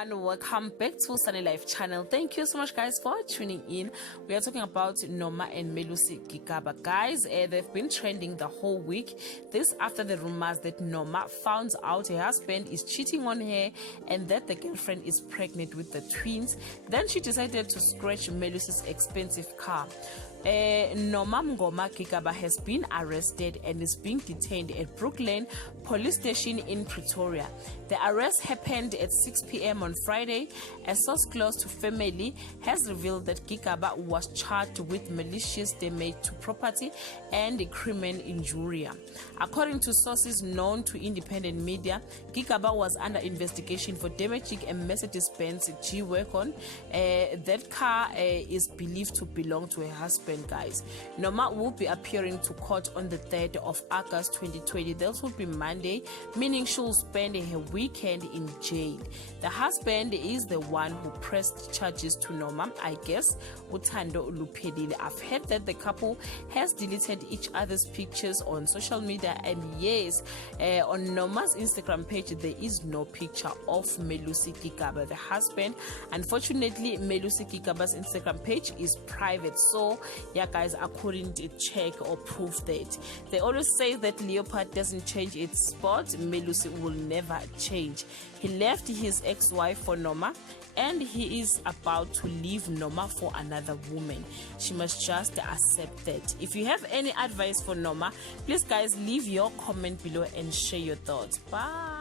everyone, welcome back to Sunny Life channel. Thank you so much guys for tuning in. We are talking about Noma and Melusi Gigaba. Guys, they've been trending the whole week. This after the rumors that Noma found out her husband is cheating on her and that the girlfriend is pregnant with the twins. Then she decided to scratch Melusi's expensive car. Noma Mngoma Gigaba has been arrested and is being detained at Brooklyn Police Station in Pretoria. The arrest happened at 6 p.m. on Friday. A source close to family has revealed that Gigaba was charged with malicious damage to property and criminal injury. According to sources known to independent media, Gigaba was under investigation for damaging a Mercedes-Benz G-Wagon. That car is believed to belong to her husband. Guys, Noma will be appearing to court on the 3rd of August 2020. This will be Monday, meaning she will spend her weekend in jail. The husband is the one who pressed charges to Noma, I guess, Uthando Luphelile. I've heard that the couple has deleted each other's pictures on social media, and yes, on Noma's Instagram page there is no picture of Melusi Gigaba, the husband. Unfortunately, Melusi Gigaba's Instagram page is private, so yeah guys, I couldn't check or prove that. They always say that leopard doesn't change its spot. Melusi will never change. He left his ex-wife for Noma and he is about to leave Noma for another woman. She must just accept that. If you have any advice for Noma, please guys leave your comment below and share your thoughts. Bye.